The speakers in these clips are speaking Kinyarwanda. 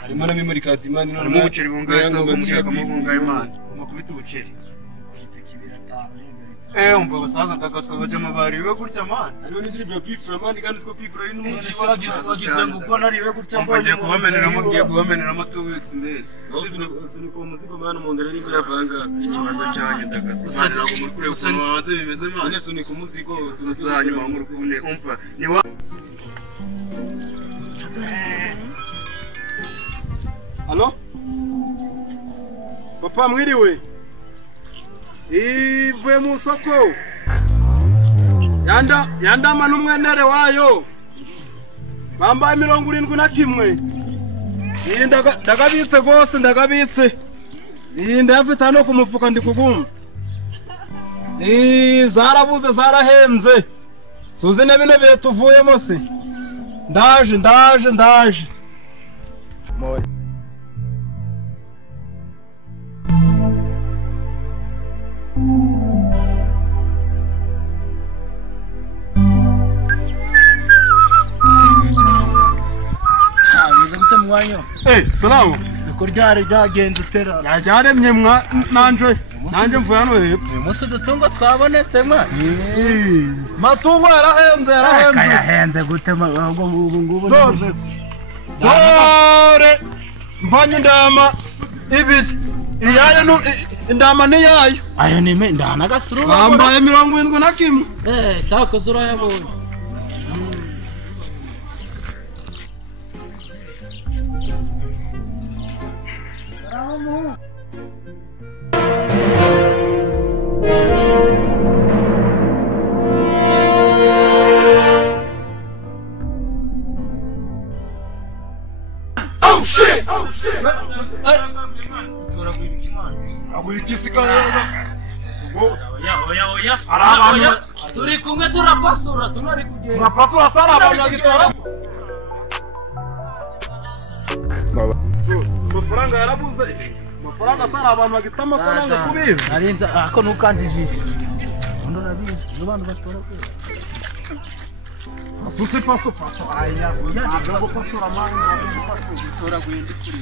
harimo na memory card imana none harimo ubuceri bungaye so kumushakamo bungaye imana umukubita ubuceri umva basaza ndakaswa baje amabari we gutya man hariho n'indirimbo ya Pfra man kandi siko Pfra ari n'umuji wagize ngo uko nari we gutya mbaje kubameneramo 2 weeks mbere usuni ko muziko man mu ndere n'ibyo yavanga ikibazo cyanyu ndakaswa man ntabwo muri kure ko wabanze bimeze man none suni ku muziko uzanyuma muri kubune umva ni wa Allo? Papa mwiriwe? Ivuye mu soko. Yandama n'umwenere wayo. Bambaye 71. Iyi ndagabitse gose ndagabitse. Iyi ndafite no kumufuka ndi kugumva. Zarabuze zarahenze. Suze ne bino bihe tuvuyemo se. Ndaje. Salamu. Isoko ryari ryagenze utera. Yajaremye nanje mvuye hano hepfo. Uyu munsi dutungo twabonetse mwa. Matungo yarahenze. Kayahenze gutema ngubu. Dore mvanye ndama ibisi. Iyayo no indama ni yayo. Ayo ni me ndana gasuru. Bambaye 71. Sako zura yabonye. Oh shit! Oya. Turi kumwe turapasura tunari kugenda. Turapasura sara abantu bagitora. Amafaranga yarabuze. Amafaranga sara abantu bagita amafaranga kubiza. Narinza ako nukandijije. Ndo nabizi n'abantu batora kwe. Asuse paso. Aya, ntabwo pasura mani gutora gwindi kuri.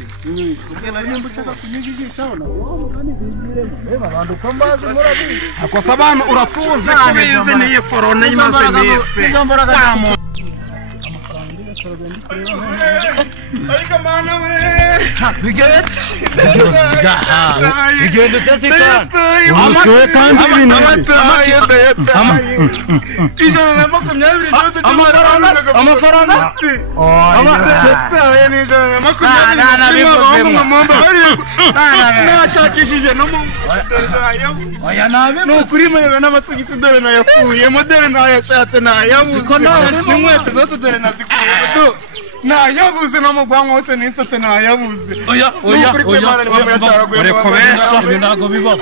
Ubwo nari nimba ushaka kunyigisha na wowe kandi bigiremo. Reba abantu kambaza murabizi. Akosa abantu uratuze kubize ni corona imaze nese. Ariko mana we. Bigende tesikana. Umuswe kandi ibintu. Amafaranga. Nashakishije no mu. Oya nabe nukuri murebe n'amasogisi dore nayakuye modere nayashatse nayabuze n'inkweto zose dore nazikuye do nayabuze no mu bwanwa hose nisatse nayabuze oya ureko besha ntago bibaho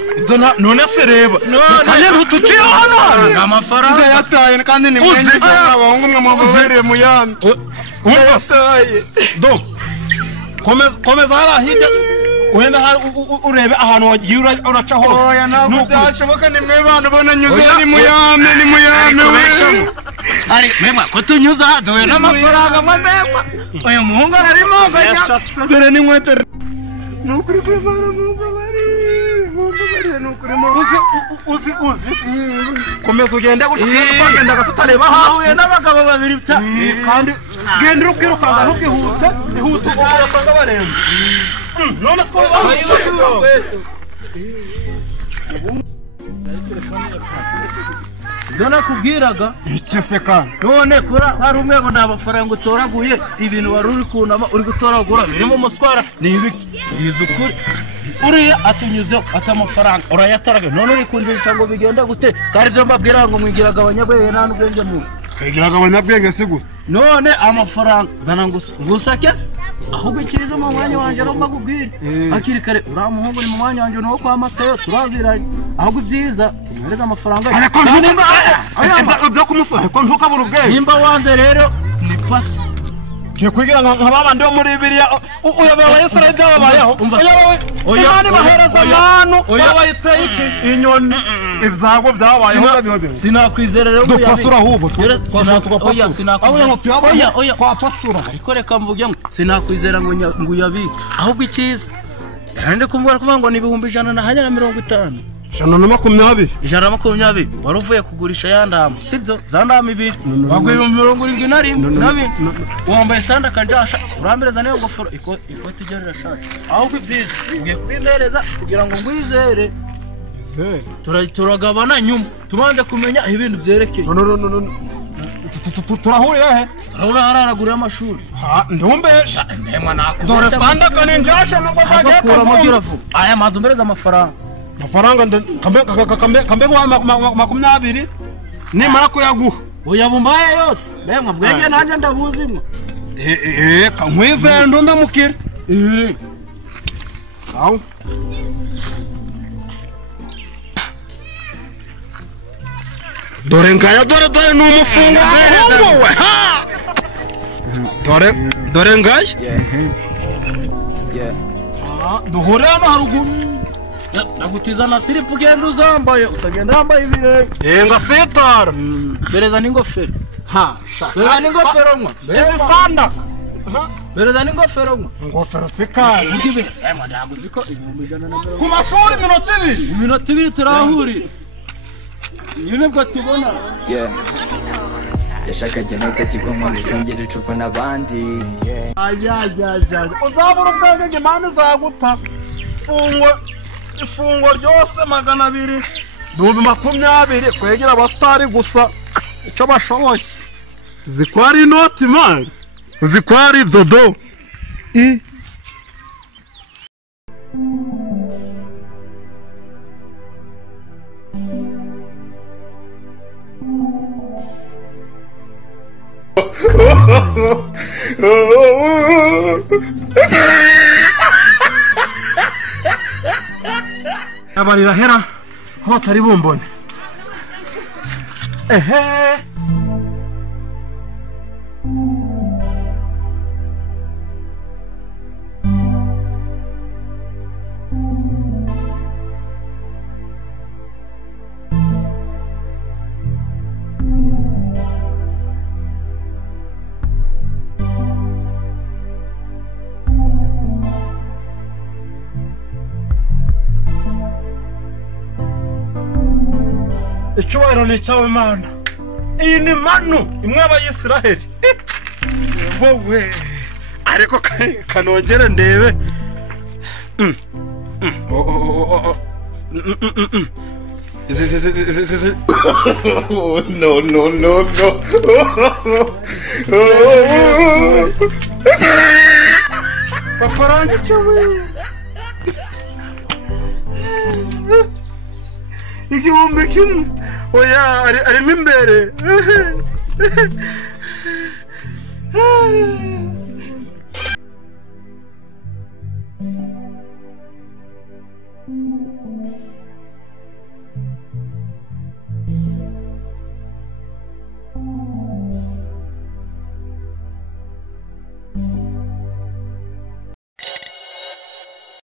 none se reba kanye ntutuciye hano amafaranga yataye kandi ni mwene abahungu mwe mubereye mu yandi umfase do komeza harahijya wenda urebe ahantu wagiye uraca hose oya ntabwo byashoboka ni mwe bantu bonanyuze ni muyame ari mema ko tunyuza hadoye n'amafaranga mwemema uyu muhungu arimo nganya dore ni nkweto nukuri kwivana mu bari nukuri mu uzi komeza ugende ugenda gatutareba hahuye n'abagabo babiri kandi genda ukirukanga ntukihute ihute urasanga baremba none siko Dona kubwiraga ikiseka none kura hari umwe ngo nabafaranga utoraguye ibintu wari uri kunama uri gutoragura birimo umuswara nibiki yizukuri uriya atunyuze atamafaranga urayataraga none uri kunjisha ngo bigenda gute kandi byo mbabwira ngo mwigiraga abanyabwenge nta n'ubwenge mu twigiraga abanyabwenge si gute none amafaranga zana gusa kese ahubwo ikirizo mu mwanya wanje no mbagubwira akiri kare ura muhungu ni mu mwanya wanje no kwa Matayo turaziranye ahubwo ibyiza mwereka amafaranga ariko byo kumusora ko ntukabura ubwenge nimba wanze rero ni pasi kwigira nka babandi bo muri Bibiliya uyoboye Israeli byababayeho oya bahereza abantu babayiteye iki inyoni izago byababayeho sinakwizera rero dupasura ahubwo oya sinakwizera oya twapasura ariko reka mvuge ngo sinakwizera ngo uyabike ahubwo ikiza kandi kuvuga ngo ni 150 120 wari uvuye kugurisha ya ndamu sibyo za ndamu ibiri baguye 71 wambaye sanda kanjasha urambereza nayo ngofero ikoti gerera shaje ahubwo ibyiza ugiye kwizereza kugira ngo ngwizere turagabana nyuma tubanze kumenya ibintu byerekeye turahurira he turahurira hararagura amashuri ndumbesha dore sanda kanjasha nubwo zagiye kuvura aya mazu mbereza amafaranga kambe wa 20 nimara kuyaguha uyabumbaye yose bemwa bwenge nanje ndabuzimwe kankwizera ndumbe mukire sawa dore ngaya dore ni umufungo wowe dore ngaya duhure hano haruguru nagutiza na siripu ugenda uzambaye utagenda wambaye ibirenge ngafitara bereza n'ingofero bereza n'ingofero mwa sanda bereza n'ingofero mwa ingofero sikaye ngibe ntabwo ziko 150 ku mashuri iminota 2 turahurira nyine bwo tubona yashaka jeneta kigoma gusengera icupa n'abandi uzabura ubwenge imana izaguta ifungo ryose 200 20 kwegera abastari gusa icyo bashoboye zikwari inoti man zikwari ibyo do abarira hera aho batari bumbone icyubahiro ni icyawe Mana iyi ni manu imwe abayisiraheli wowe ariko kanongere ndebe no paparani cyawe igihumbi kimwe oya arimo imbere